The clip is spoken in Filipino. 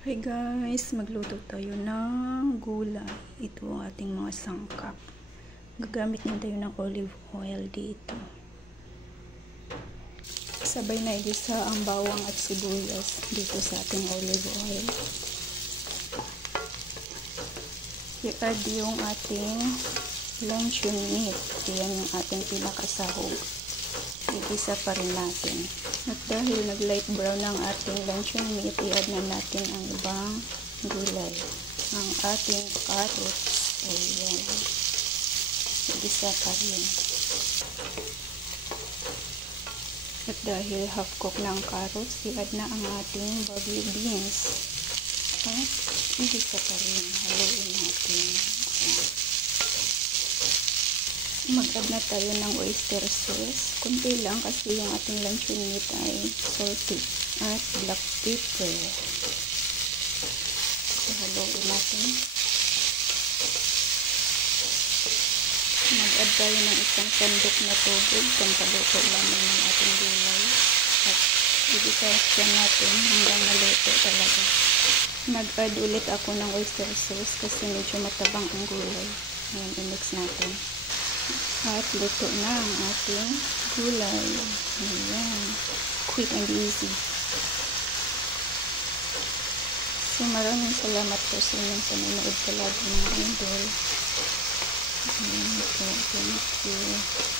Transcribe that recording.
Hi guys, magluto tayo ng gulay. Ito ang ating mga sangkap. Gagamit din tayo ng olive oil dito. Sabay na igisa ang bawang at sibuyas dito sa ating olive oil. I-add yung ating luncheon meat. Yan yung ating pinakasahog. Igisa pa rin natin. At dahil nag-light brown ang ating luncheon meat, i-add na natin ang ibang gulay. Ang ating carrots. Ayan. Igisa pa rin. At dahil half cook na ang carrots, i-add na ang ating baby beans. At igisa pa rin. Haluin natin. Ayan. Mag-add na tayo ng oyster sauce. Kunti lang kasi yung ating luncheon meat ay salty. At black pepper. So, haluin natin. Mag-add tayo ng isang sandok na tubig. Pampaluto lamang ng ating gulay. At i-disaster natin hanggang maluto talaga. Nag-add ulit ako ng oyster sauce kasi medyo matabang ang gulay. Ngayon, i-mix natin. At luto na ang ating gulay. Ayan. Quick and easy. So, maraming salamat po sa inyong panonood palagi mga idol. Ayan po. Thank you.